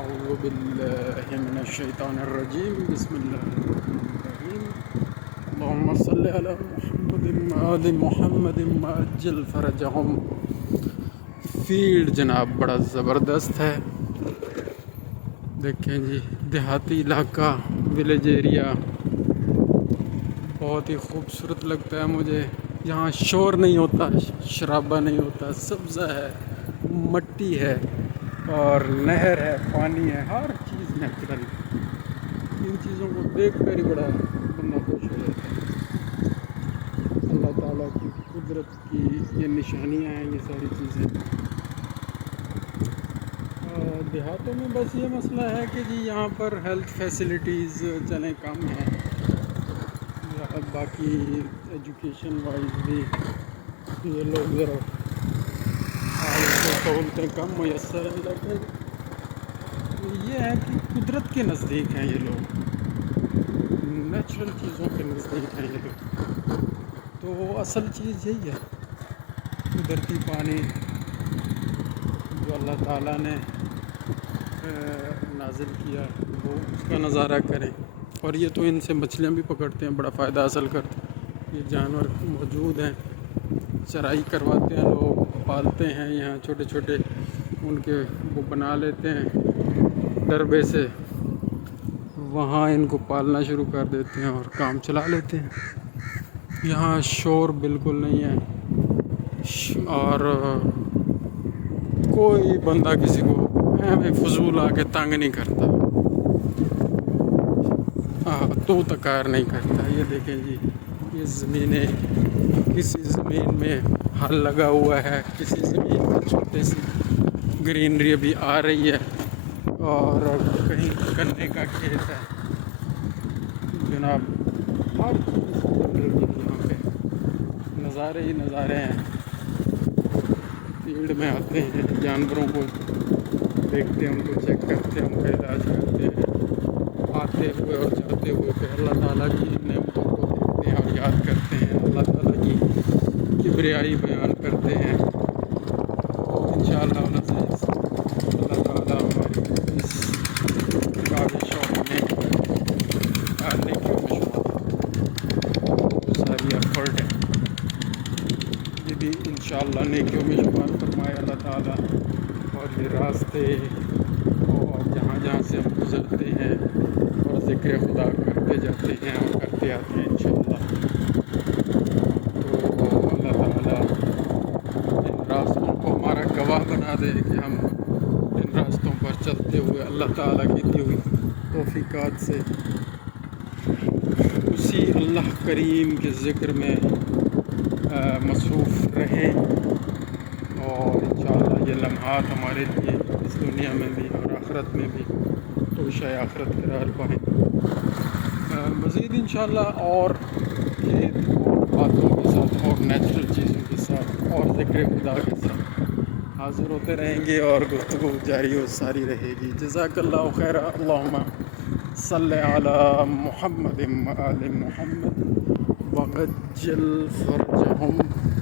أعوذ بالله من الشيطان الرجيم بسم الله الرحمن الرحيم اللهم صل على محمد وآل محمد وعجل فرجهم. فیلڈ جناب بڑا زبردست ہے. دیکھیں جی دیہاتی علاقہ ولیج ایریا بہت ہی خوبصورت لگتا ہے مجھے. یہاں شور نہیں ہوتا, شرابہ نہیں ہوتا, سبزہ ہے, مٹی ہے اور نہر ہے, پانی ہے, ہر چیز نیچرل. ان چیزوں کو دیکھ کر ہی بڑا بندہ خوش ہو جاتا ہے. اللہ تعالیٰ کی قدرت کی یہ نشانیاں ہیں, یہ ساری چیزیں. دیہاتوں میں بس یہ مسئلہ ہے کہ جی یہاں پر ہیلتھ فیسلٹیز چلیں کم ہیں, باقی ایجوکیشن وائز بھی یہ لوگ ذرا سہولتیں کم میسر ہیں, لیکن یہ ہے کہ قدرت کے نزدیک ہیں یہ لوگ, نیچرل چیزوں کے نزدیک ہیں یہ لوگ. تو اصل چیز یہی ہے, قدرتی پانی جو اللہ تعالیٰ نے نازل کیا وہ اس کا نظارہ کریں. اور یہ تو ان سے مچھلیاں بھی پکڑتے ہیں, بڑا فائدہ حاصل کرتے ہیں. یہ جانور موجود ہیں, چرائی کرواتے ہیں لوگ, پالتے ہیں یہاں چھوٹے چھوٹے ان کے وہ بنا لیتے ہیں ڈربے سے, وہاں ان کو پالنا شروع کر دیتے ہیں اور کام چلا لیتے ہیں. یہاں شور بالکل نہیں ہے اور کوئی بندہ کسی کو فضول آ کے تنگ نہیں کرتا, تو تکار نہیں کرتا. یہ دیکھیں جی یہ زمینیں, کسی زمین میں ہل لگا ہوا ہے, کسی زمین میں چھوٹی سی گرینری ابھی آ رہی ہے, اور کہیں گنے کا کھیت ہے. جناب ہر چیز یہاں پہ نظارے ہی نظارے ہیں. فیلڈ میں آتے ہیں, جانوروں کو دیکھتے ہیں, ان کو چیک کرتے ہیں, ان کا علاج کرتے ہیں, آتے ہوئے اور جاتے ہوئے پھر اللہ تعالیٰ کی نعمتوں کو دیکھتے ہیں اور یاد کرتے ہیں, اللہ تعالیٰ کی کبریائی بیان کرتے ہیں. انشاءاللہ اللہ تعالیٰ ہماری اس کاوشوں میں نیکیوں میں شمار جو ساری ایفرٹ ہے یہ بھی انشاءاللہ نیکیوں میں شمار فرمائے اللہ تعالیٰ. اور یہ راستے اور جہاں جہاں سے ہم گزرتے ہیں اور ذکر خدا کرتے جاتے ہیں اور کرتے آتے ہیں انشاءاللہ, تو اللہ تعالیٰ ان راستوں کو ہمارا گواہ بنا دے کہ ہم ان راستوں پر چلتے ہوئے اللہ تعالیٰ کی دی ہوئی توفیقات سے اسی اللہ کریم کے ذکر میں مصروف رہیں, اور انشاءاللہ یہ لمحات ہمارے لیے اس دنیا میں بھی اور آخرت میں بھی توشہ آخرت قرار پائیں. مزید انشاءاللہ اور کھیت اور باتوں کے ساتھ اور نیچرل چیزوں کے ساتھ اور ذکر خدا کے ساتھ حاضر ہوتے رہیں گے, اور گفتگو جاری و ساری رہے گی. جزاک اللہ خیر. اللہم صلی علی محمد وآل محمد وعجل فرجہم.